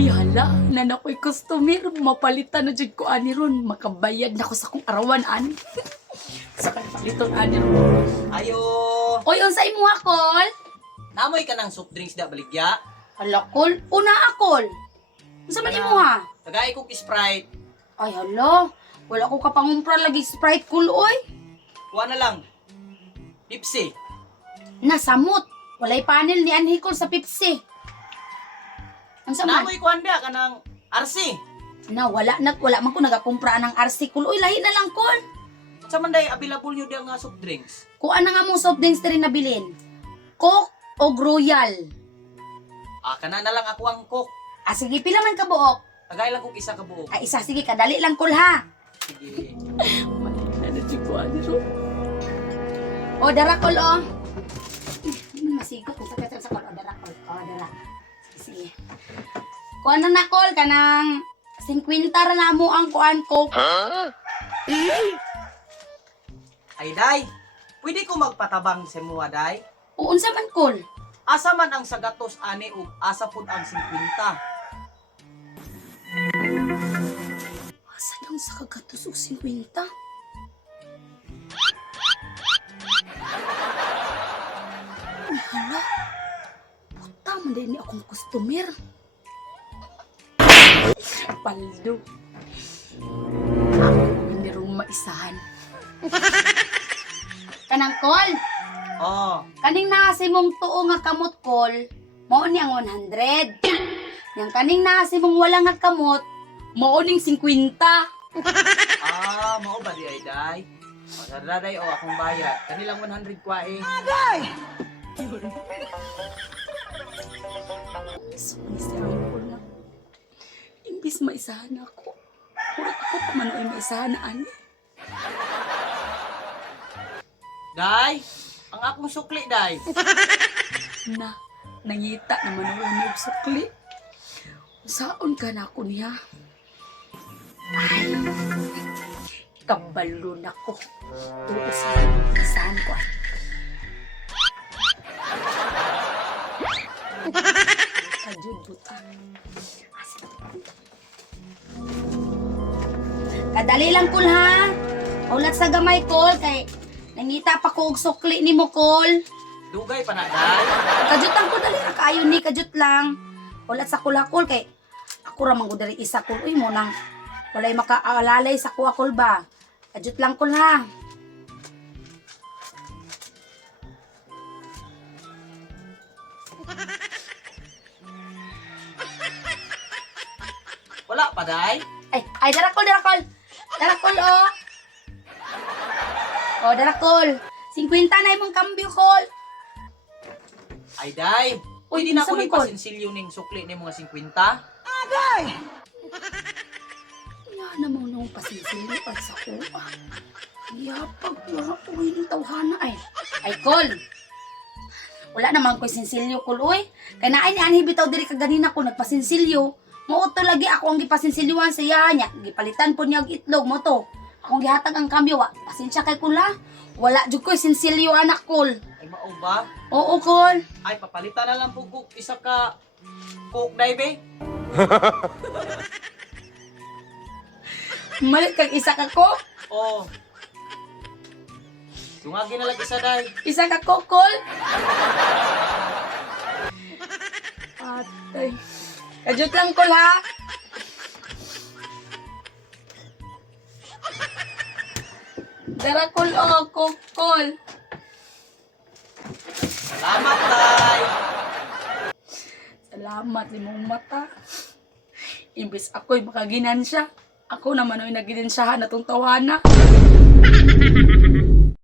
Ihala, na ako'y customer, mapalitan na dyan ko ani ron, makabayad na ko sa kong arawan ani. Sa paliton ani ron. Ayo! Oy, unsa imo ha, Kol? Namoy ka ng soft drinks da baligya. Hala, Kol, una akol. Unsa man imo ha? Tagay kong Sprite. Ay, hala, wala ko kapangumpra lagi Sprite, Kol, oy. Kuha na lang. Pepsi. Nasamot, walay panel ni Anhi Kol sa Pepsi. Unsa man? Namoy kuanda ka ng RC. Wala man ko nagakumpra ng RC, Kol. Uy, lahi na lang, Kol. Sa manday available nyo diya nga soft drinks. Kuha na nga mong soft drinks na rin nabilin. Coke o Royal? Kana na lang ako ang cook. Sige, pila man ka buok? Tagay lang kong isa ka buok. Isa, sige, kadali lang, Kol, ha? Sige. O, dara, Kol, o. Masigot, masakit sa Kol. O, dara, Kol. O, dara. Sige. Kuha na, Kol, kanang 50 ra na mo ang kuhan, Coke. Ay, day. Pwede ko magpatabang sa mua, day. O, unsa man, Kol? Asa man ang sagatos ani ug asa pud ang 50. Asa daw sa kagatos og 50? Ay, hala. Puta, man din akong customer. Paldo. Ako hindi rin maisahan. Kanang Kol, Oh, kaning nasi mong tuo nga kamot, Kol, mao ni ang 100. Yang kaning nasi mong wala nga kamot, mao ning 50. mao ba di ay day? O, sada day, akong bayad. Kanilang 100 kwa eh. Sunis ako na. Imbis maisahan ako. Pura ako pa man ay maisahan na ani. Day, ang akong sukli, day. Nangita naman ang unog sukli. Saon ka na ako niya? Ay, kabalo na ko. Tuos na maisahan ko ay. Kajud butang. Kadali lang, Kol, ha? Ulat sa gamay, Kol, kay nangita pa ko og sukli ni mo, Kol. Dugay pa na, day. Kajutan ko dali ra kaayo ni kajut lang. Ulat sa Kol, Kol, kay ako ra man gud diri isa, Kol. Uy mo nang walay makaalalay sa kuha, Kol, ba? Kajut lang, Kol, ha? Wala pa, day. Ay, dara, Kol, dara, Kol. Dara, Kol, oh. Oh, dara, Kol. 50 na imong kambyo, Kol. Ay, day. Uy, Pwede na unsa ako man, ni Kol? pasinsilyo ning sukli ni mga 50. Yan naman nung pasinsili at sa kuha. Yapag na uwi ng tawhana ay. Ay, Kol. Wala naman ko sinsilyo, Kol, uy. Kaya naay ni Anhi bitaw diri kaganina ko nagpasinsilyo. Mauto lagi ako ang gipasinsilyuhan sa iya niya. Gipalitan po niya og itlog mo to. Akong gihatag ang kambyo, wa. Pasensya kay Kula. Wala jud ko sinsilyo, anak, Kol. Ay, mao ba? Oo, Kol. Ay, papalitan na lang po ko isa ka coke, day, be. Malit kag isa ka ko. Oh. Tungagi na lang isa, day. Isa ka ko, Kol. Atay. Kajut lang, Kol, ha? Dara, Kol, oh, Kol. Salamat, day. Salamat, limong mata. Imbis ako'y makaginansya, ako naman ay naginansyahan na tong tawana.